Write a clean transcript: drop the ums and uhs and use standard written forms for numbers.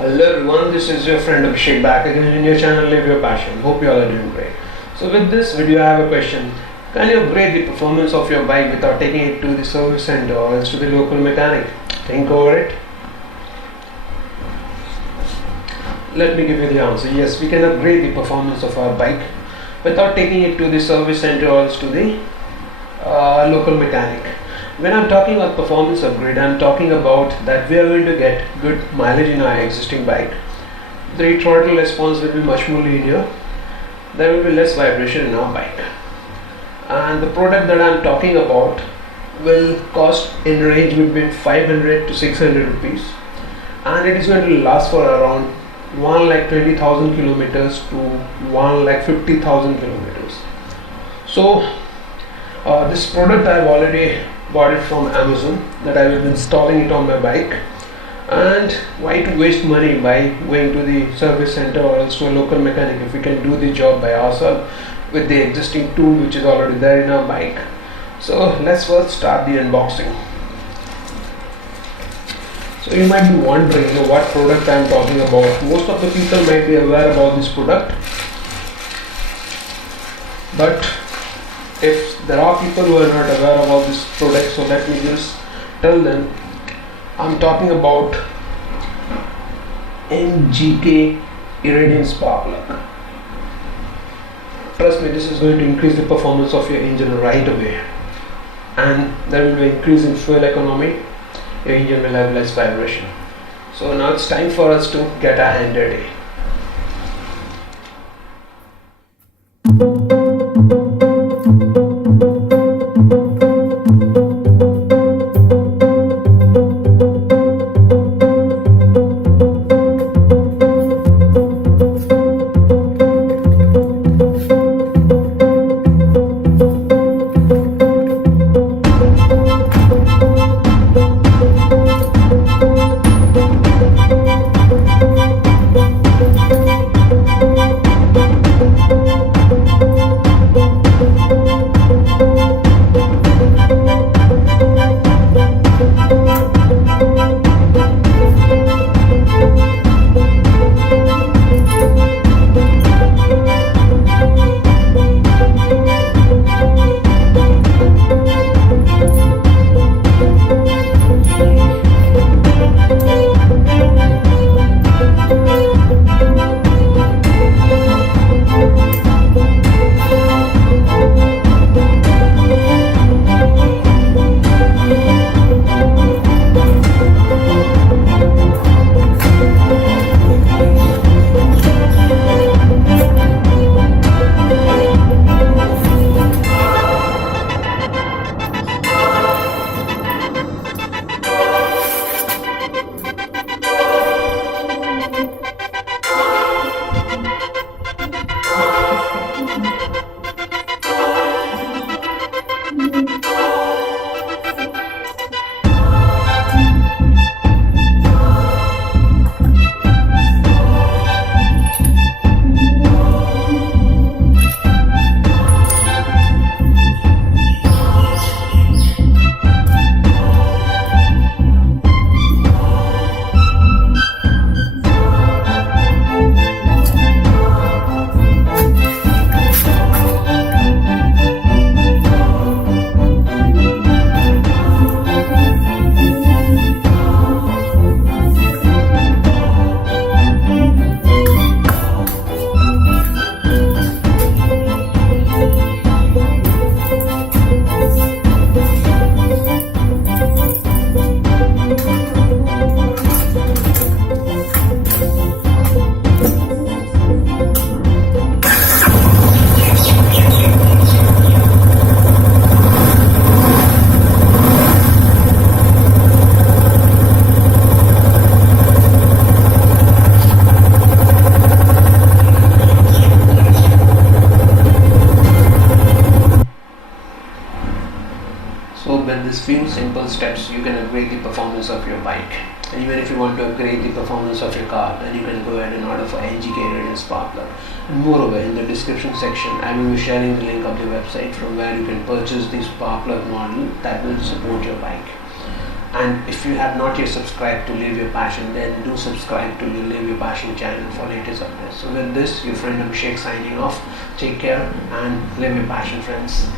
Hello everyone, this is your friend Abhishek back again in your channel Live Your Passion. Hope you all are doing great. So with this video I have a question. Can you upgrade the performance of your bike without taking it to the service center or else to the local mechanic? Think over it. Let me give you the answer. Yes, we can upgrade the performance of our bike without taking it to the service center or else to the local mechanic. When I'm talking about performance upgrade, I'm talking about that we are going to get good mileage in our existing bike. The throttle response will be much more linear. There will be less vibration in our bike. And the product that I'm talking about will cost in range between 500 to 600 rupees. And it is going to last for around 1,20,000 kilometers to 1,50,000 kilometers. So this product I have already bought it from Amazon, that I will be installing it on my bike. And why to waste money by going to the service center or else to a local mechanic if we can do the job by ourselves with the existing tool which is already there in our bike. So let's first start the unboxing. So you might be wondering what product I am talking about. Most of the people might be aware about this product, but if there are people who are not aware about this product, so let me just tell them. I'm talking about NGK Iridium Spark Plug. Trust me, this is going to increase the performance of your engine right away, and there will be increase in fuel economy. Your engine will have less vibration. So now it's time for us to get our hand dirty. So with these few simple steps you can upgrade the performance of your bike. And even if you want to upgrade the performance of your car, then you can go ahead and order for NGK Iridium Spark Plug. And moreover, in the description section I will be sharing the link of the website from where you can purchase the spark plug model that will support your bike. And if you have not yet subscribed to Live Your Passion, then do subscribe to the Live Your Passion channel for latest updates. So with this, your friend Abhishek signing off. Take care and live your passion, friends.